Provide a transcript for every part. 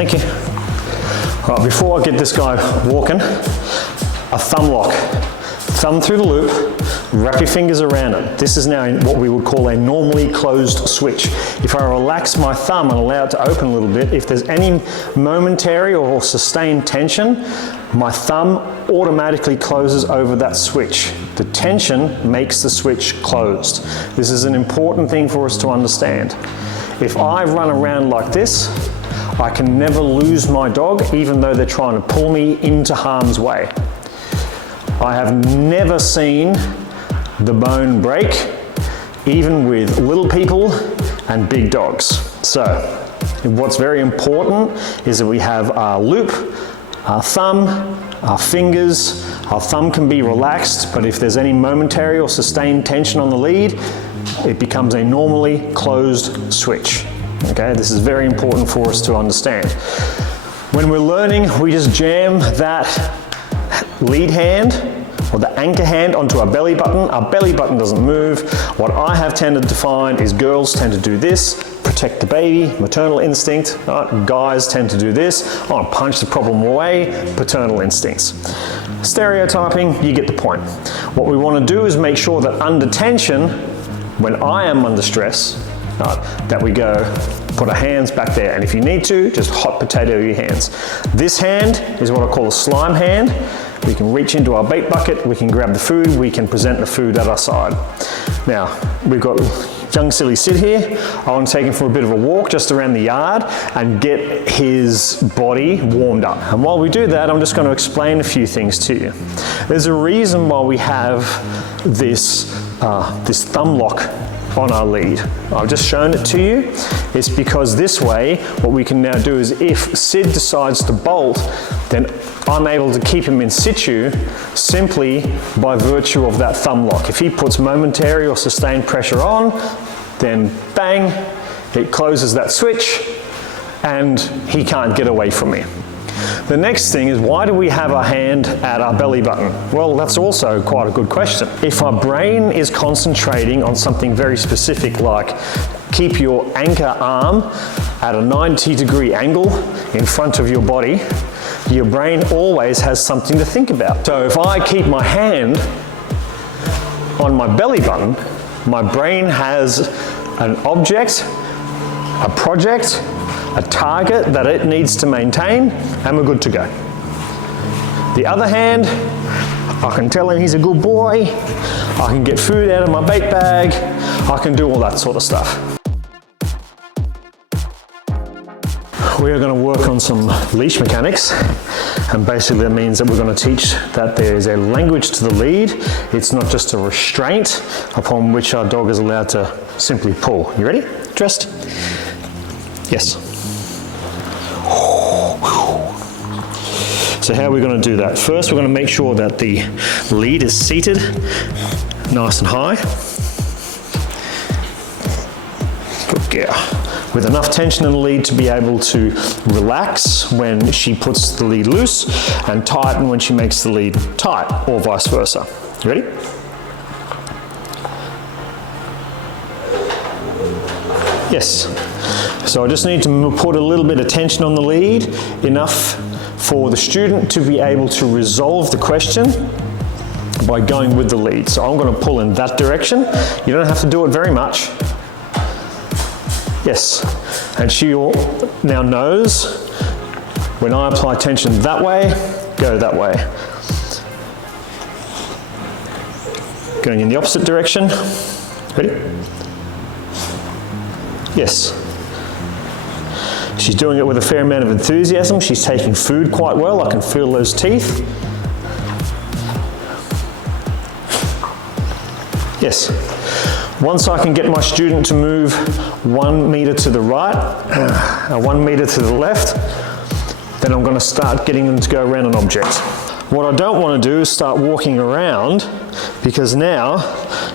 Thank you. All right, before I get this guy walking, a thumb lock. Thumb through the loop, wrap your fingers around it. This is now what we would call a normally closed switch. If I relax my thumb and allow it to open a little bit, if there's any momentary or sustained tension, my thumb automatically closes over that switch. The tension makes the switch closed. This is an important thing for us to understand. If I run around like this, I can never lose my dog, even though they're trying to pull me into harm's way. I have never seen the bone break, even with little people and big dogs. So, what's very important is that we have our loop, our thumb, our fingers. Our thumb can be relaxed, but if there's any momentary or sustained tension on the lead, it becomes a normally closed switch. Okay, this is very important for us to understand. When we're learning, we just jam that lead hand or the anchor hand onto our belly button. Our belly button doesn't move. What I have tended to find is girls tend to do this, protect the baby, maternal instinct. Right? Guys tend to do this, I want to punch the problem away, paternal instincts. Stereotyping, you get the point. What we want to do is make sure that under tension, when I am under stress, right, that we go, put our hands back there, and if you need to, just hot potato your hands. This hand is what I call a slime hand. We can reach into our bait bucket, we can grab the food, we can present the food at our side. Now, we've got young silly Sid here. I want to take him for a bit of a walk just around the yard and get his body warmed up. And while we do that, I'm just going to explain a few things to you. There's a reason why we have this thumb lock on our lead. I've just shown it to you. It's because this way, what we can now do is if Sid decides to bolt, then I'm able to keep him in situ simply by virtue of that thumb lock. If he puts momentary or sustained pressure on, then bang, it closes that switch and he can't get away from me. The next thing is, why do we have our hand at our belly button? Well, that's also quite a good question. If our brain is concentrating on something very specific, like keep your anchor arm at a 90-degree angle in front of your body, your brain always has something to think about. So if I keep my hand on my belly button, my brain has an object, a project, a target that it needs to maintain, and we're good to go. The other hand, I can tell him he's a good boy, I can get food out of my bait bag, I can do all that sort of stuff. We are going to work on some leash mechanics, and basically that means that we're going to teach that there is a language to the lead. It's not just a restraint upon which our dog is allowed to simply pull. You ready? Dressed? Yes. So how are we going to do that? First, we're going to make sure that the lead is seated nice and high. Good girl. With enough tension in the lead to be able to relax when she puts the lead loose and tighten when she makes the lead tight, or vice versa. You ready? Yes. So I just need to put a little bit of tension on the lead, enough for the student to be able to resolve the question by going with the lead. So I'm going to pull in that direction. You don't have to do it very much. Yes. And she now knows when I apply tension that way, go that way. Going in the opposite direction. Ready? Yes. She's doing it with a fair amount of enthusiasm. She's taking food quite well. I can feel those teeth. Yes. Once I can get my student to move 1 meter to the right, 1 meter to the left, then I'm going to start getting them to go around an object. What I don't want to do is start walking around, because now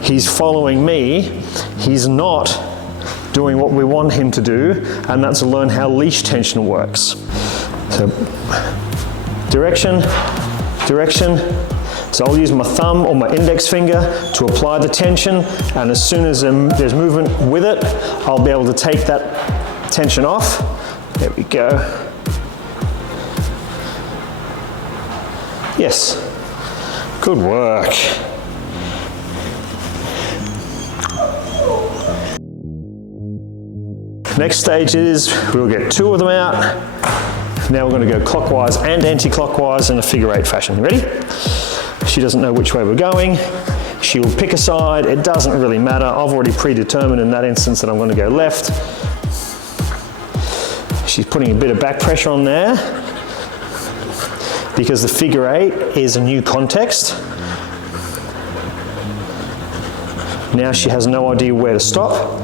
he's following me. He's not doing what we want him to do, and that's to learn how leash tension works. So, direction, direction. So I'll use my thumb or my index finger to apply the tension, and as soon as there's movement with it, I'll be able to take that tension off. There we go. Yes. Good work. Next stage is we'll get 2 of them out. Now we're going to go clockwise and anti-clockwise in a figure 8 fashion. Ready? She doesn't know which way we're going. She will pick a side. It doesn't really matter. I've already predetermined in that instance that I'm going to go left. She's putting a bit of back pressure on there because the figure 8 is a new context. Now she has no idea where to stop.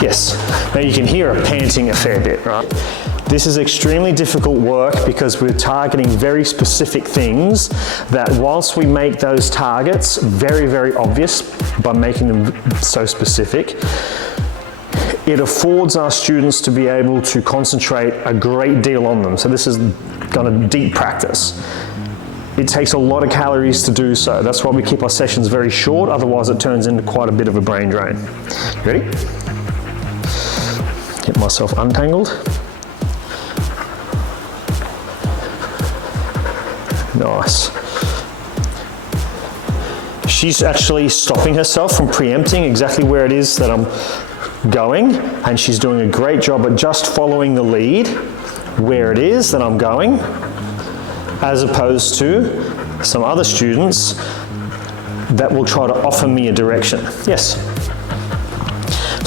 Yes, now you can hear her panting a fair bit, right? This is extremely difficult work because we're targeting very specific things that whilst we make those targets very, very obvious by making them so specific, it affords our students to be able to concentrate a great deal on them. So this is kind of deep practice. It takes a lot of calories to do so. That's why we keep our sessions very short, otherwise it turns into quite a bit of a brain drain. Ready? Get myself untangled. Nice. She's actually stopping herself from preempting exactly where it is that I'm going, and she's doing a great job at just following the lead where it is that I'm going, as opposed to some other students that will try to offer me a direction. Yes.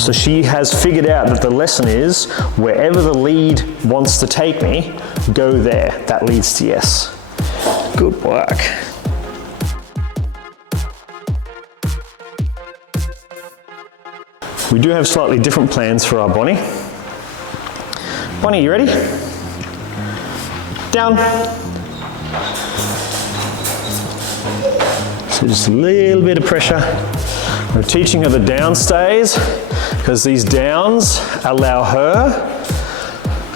So she has figured out that the lesson is wherever the lead wants to take me, go there. That leads to yes. Good work. We do have slightly different plans for our Bonnie. Bonnie, you ready? Down. So just a little bit of pressure. We're teaching her the down stays because these downs allow her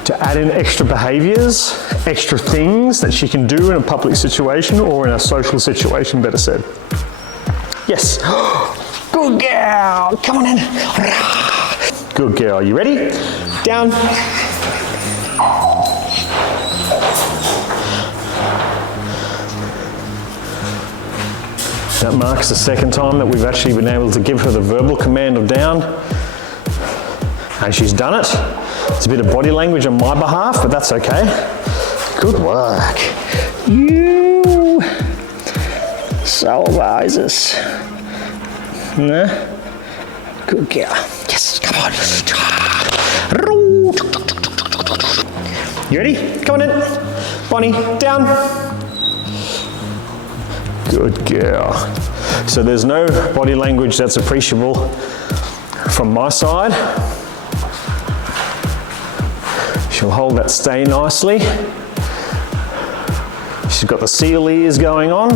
to add in extra behaviors, extra things that she can do in a public situation or in a social situation, better said. Yes. Good girl. Come on in. Good girl. You ready? Down. That marks the second time that we've actually been able to give her the verbal command of down. And she's done it. It's a bit of body language on my behalf, but that's okay. Good work. You. So wise. No? Good girl. Yes, come on. You ready? Come on in. Bonnie, down. Good girl. So there's no body language that's appreciable from my side. She'll hold that stay nicely. She's got the seal ears going on.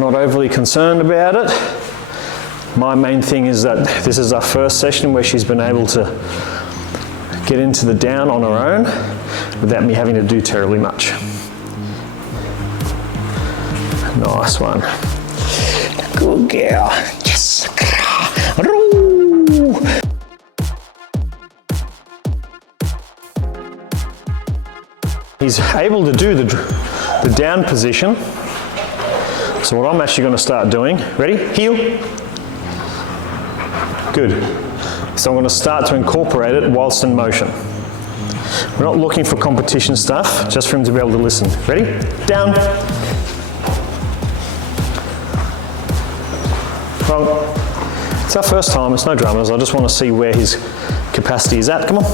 Not overly concerned about it. My main thing is that this is our first session where she's been able to get into the down on her own without me having to do terribly much. Nice one. Good girl. Yes. He's able to do the down position. So what I'm actually going to start doing, ready? Heel. Good. So I'm going to start to incorporate it whilst in motion. We're not looking for competition stuff, just for him to be able to listen. Ready? Down. Wrong. It's our first time, it's no dramas. I just want to see where his capacity is at. Come on.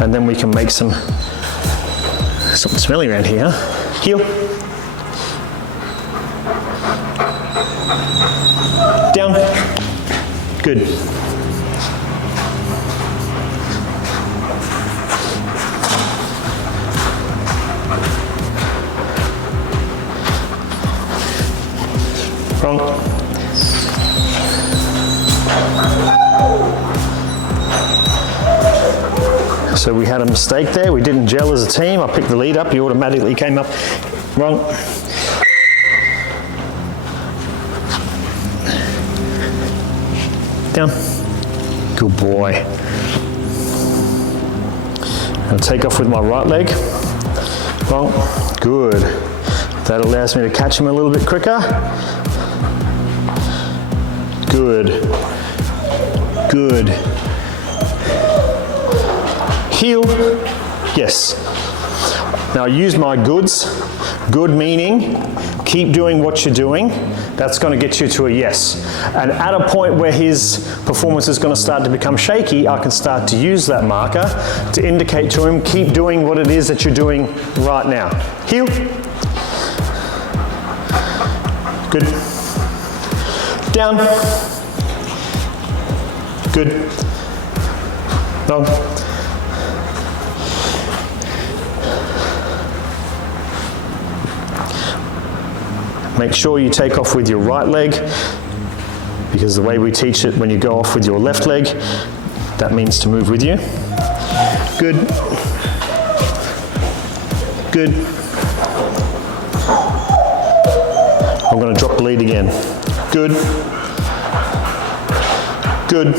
And then we can make something smelly around here. Heel. Down. Good. Wrong. So we had a mistake there. We didn't gel as a team. I picked the lead up. He automatically came up. Wrong. Down. Good boy. I'll take off with my right leg. Wrong. Good. That allows me to catch him a little bit quicker. Good. Good. Heel. Yes. Now I use my goods. Good meaning, keep doing what you're doing. That's going to get you to a yes. And at a point where his performance is going to start to become shaky, I can start to use that marker to indicate to him, keep doing what it is that you're doing right now. Heel. Good. Down. Good. Wrong. Make sure you take off with your right leg, because the way we teach it, when you go off with your left leg, that means to move with you. Good. Good. I'm going to drop the lead again. Good. Good.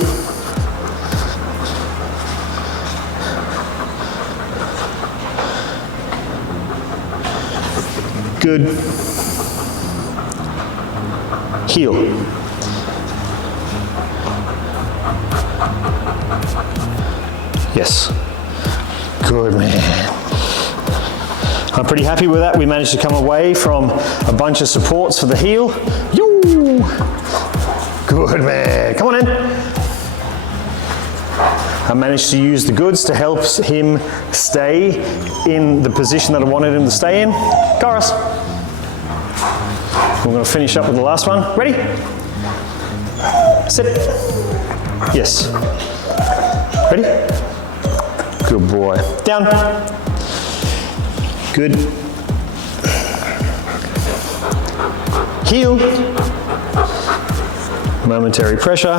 Good. Heel. Yes. Good, man. I'm pretty happy with that. We managed to come away from a bunch of supports for the heel. Yoo! Good, man. Come on in. I managed to use the goods to help him stay in the position that I wanted him to stay in. Chorus. We're going to finish up with the last one. Ready? Sit. Yes. Ready? Good boy. Down. Good. Heel. Momentary pressure.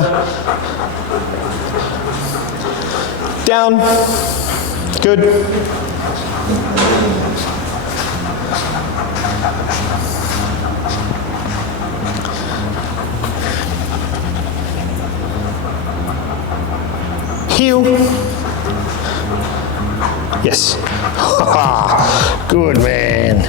Down. Good. Heel. Yes. Good man.